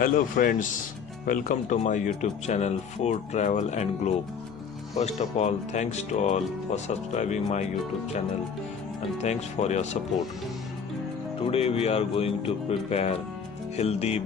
Hello friends, welcome to my YouTube channel Food, Travel and Globe. First of all, thanks to all for subscribing my YouTube channel and thanks for your support. Today we are going to prepare healthy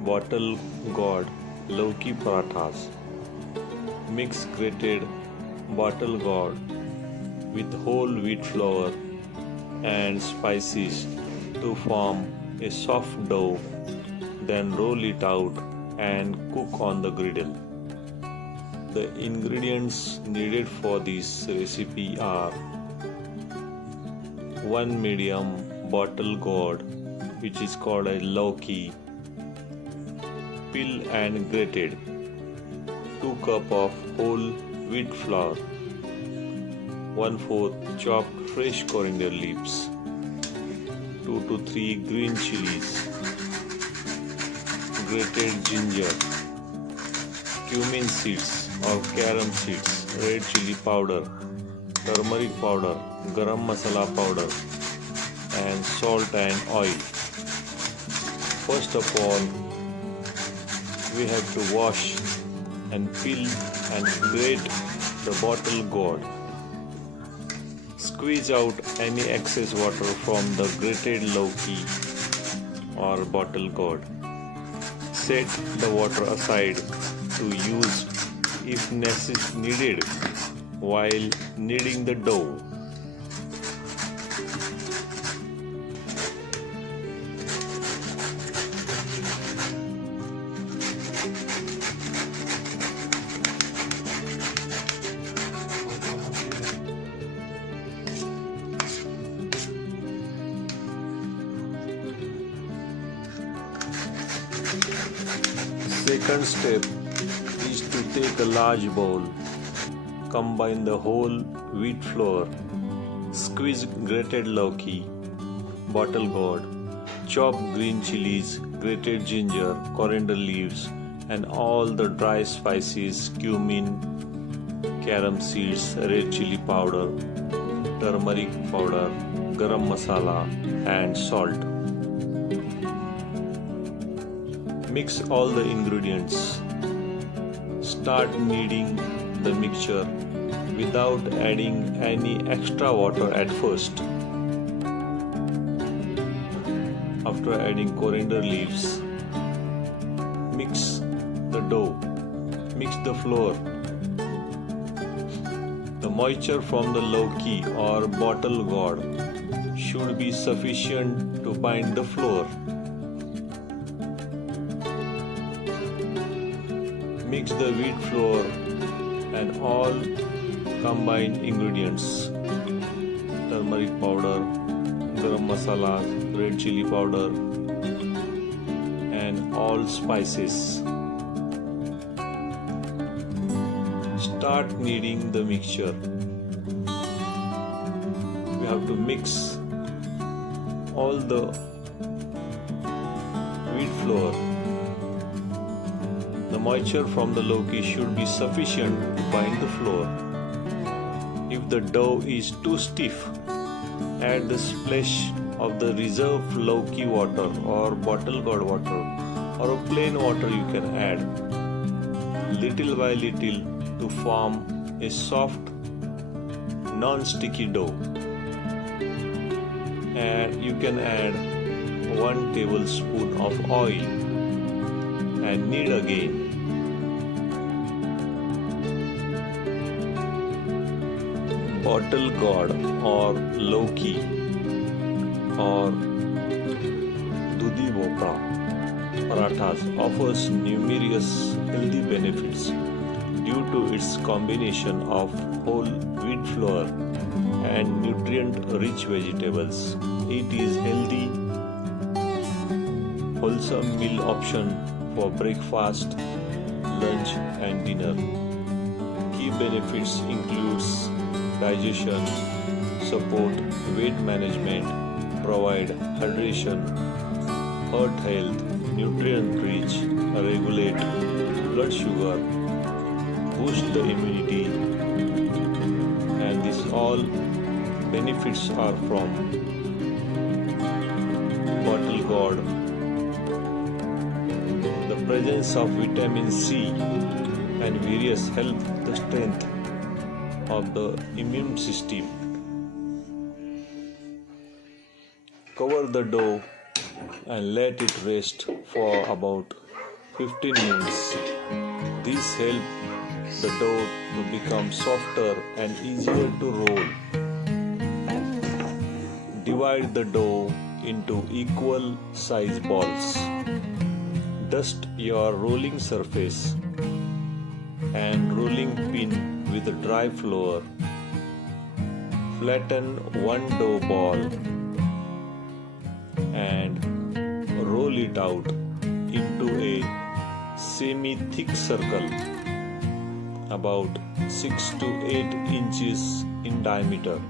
bottle gourd Lauki parathas. Mix grated bottle gourd with whole wheat flour and spices to form a soft dough. Then roll it out and cook on the griddle. The ingredients needed for this recipe are 1 medium bottle gourd, which is called a Lauki, peel and grated, 2 cup of whole wheat flour, 1/4 chopped fresh coriander leaves, 2 to 3 green chilies, grated ginger, cumin seeds or carom seeds, red chili powder, turmeric powder, garam masala powder, and salt and oil. First of all, we have to wash and peel and grate the bottle gourd. Squeeze out any excess water from the grated Lauki or bottle gourd. Set the water aside to use if needed while kneading the dough. Second step is to take a large bowl, combine the whole wheat flour, squeeze grated Lauki, bottle gourd, chopped green chilies, grated ginger, coriander leaves, and all the dry spices, cumin, carom seeds, red chili powder, turmeric powder, garam masala, and salt. Mix all the ingredients. Start kneading the mixture without adding any extra water at first. After adding coriander leaves, mix the dough. Mix the flour. The moisture from the Lauki or bottle gourd should be sufficient to bind the flour. Mix the wheat flour and all combined ingredients, turmeric powder, garam masala, red chili powder, and all spices. Start kneading the mixture. We have to mix all the wheat flour. The moisture from the Lauki should be sufficient to bind the flour. If the dough is too stiff, add the splash of the reserved Lauki water or bottle gourd water or a plain water you can add little by little to form a soft non-sticky dough. And you can add 1 tablespoon of oil and knead again. Bottle gourd or Lauki or Dudhi parathas offers numerous healthy benefits due to its combination of whole wheat flour and nutrient-rich vegetables. It is healthy, wholesome meal option for breakfast, lunch and dinner. Key benefits includes digestion, support weight management, provide hydration, heart health, nutrient rich, regulate blood sugar, boost the immunity, and these all benefits are from bottle gourd presence of vitamin C and various help the strength of the immune system. Cover the dough and let it rest for about 15 minutes. This helps the dough to become softer and easier to roll. Divide the dough into equal size balls. Dust your rolling surface and rolling pin with a dry flour. Flatten one dough ball and roll it out into a semi-thick circle about 6 to 8 inches in diameter.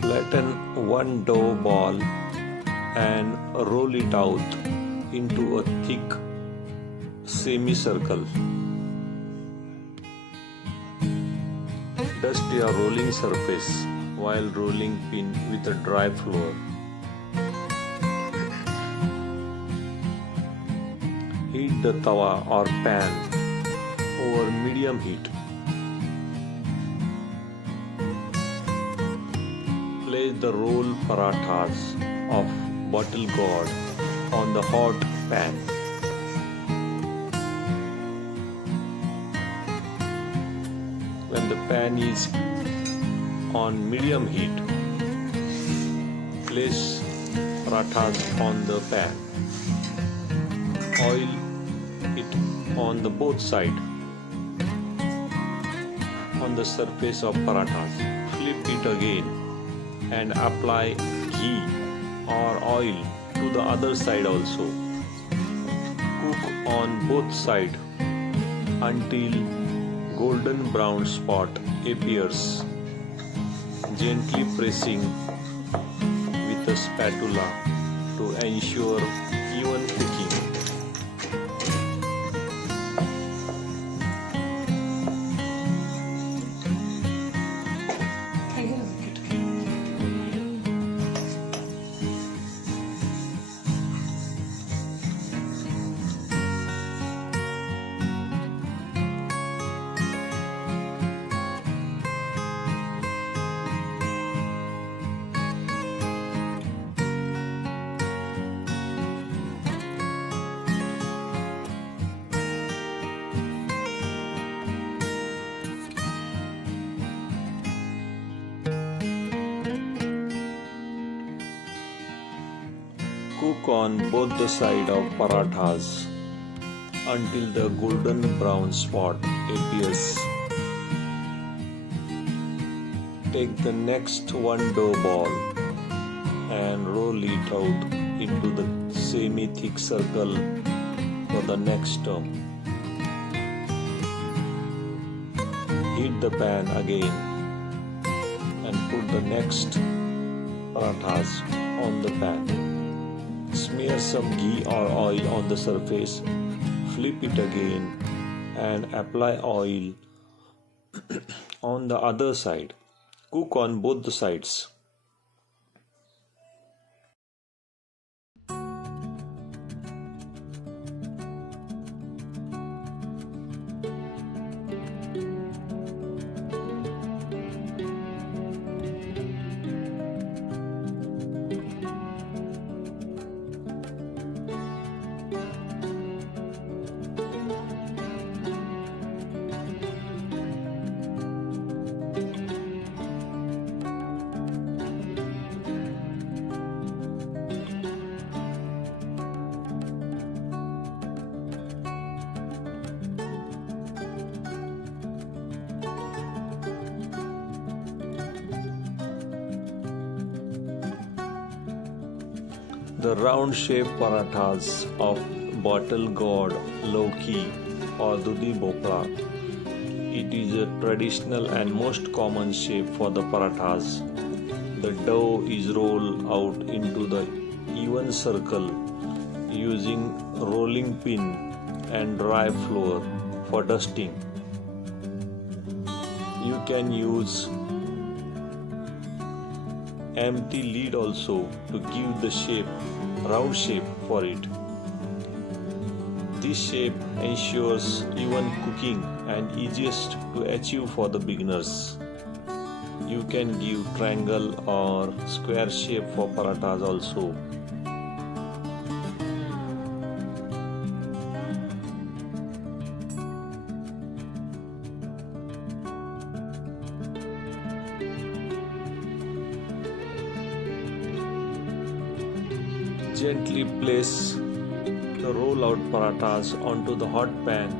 Flatten one dough ball and roll it out into a thick semicircle. Dust your rolling surface while rolling pin with a dry flour. Heat the tawa or pan over medium heat. Place the roll parathas of bottle gourd on the hot pan. When the pan is on medium heat, place parathas on the pan. Oil it on the both sides on the surface of parathas. Flip it again and apply ghee or oil to the other side also. Cook on both sides until golden brown spot appears. Gently pressing with a spatula to ensure even cooking. Cook on both the sides of parathas until the golden brown spot appears. Take the next one dough ball and roll it out into the semi-thick circle for the next term. Heat the pan again and put the next parathas on the pan. Smear some ghee or oil on the surface, flip it again and apply oil on the other side. Cook on both the sides. The round-shaped parathas of bottle gourd, Lauki or Dudhi Bhopla. It is a traditional and most common shape for the parathas. The The dough is rolled out into the even circle using rolling pin and dry flour for dusting. You can use empty lid also to give the round shape for it. This shape ensures even cooking and easiest to achieve for the beginners. You can give triangle or square shape for parathas also. Gently place the roll out parathas onto the hot pan.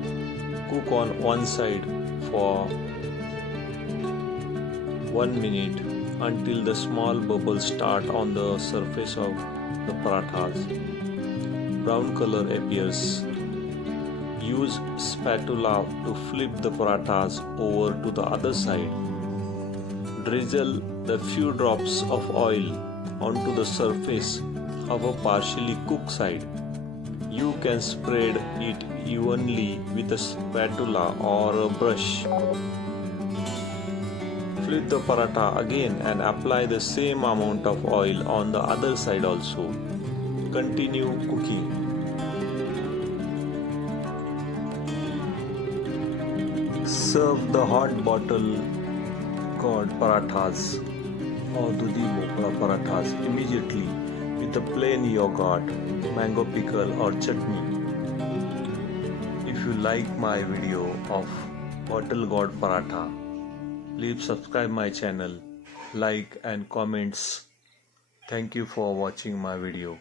Cook on one side for 1 minute until the small bubbles start on the surface of the parathas. Brown color appears. Use spatula to flip the parathas over to the other side. Drizzle the few drops of oil onto the surface of a partially cooked side. You can spread it evenly with a spatula or a brush. Flip the paratha again and apply the same amount of oil on the other side also. Continue cooking. Serve the hot bottle gourd parathas or Dudhi parathas immediately with a plain yogurt, mango pickle or chutney. If you like my video of bottle gourd paratha, please subscribe my channel, like and comments. Thank you for watching my video.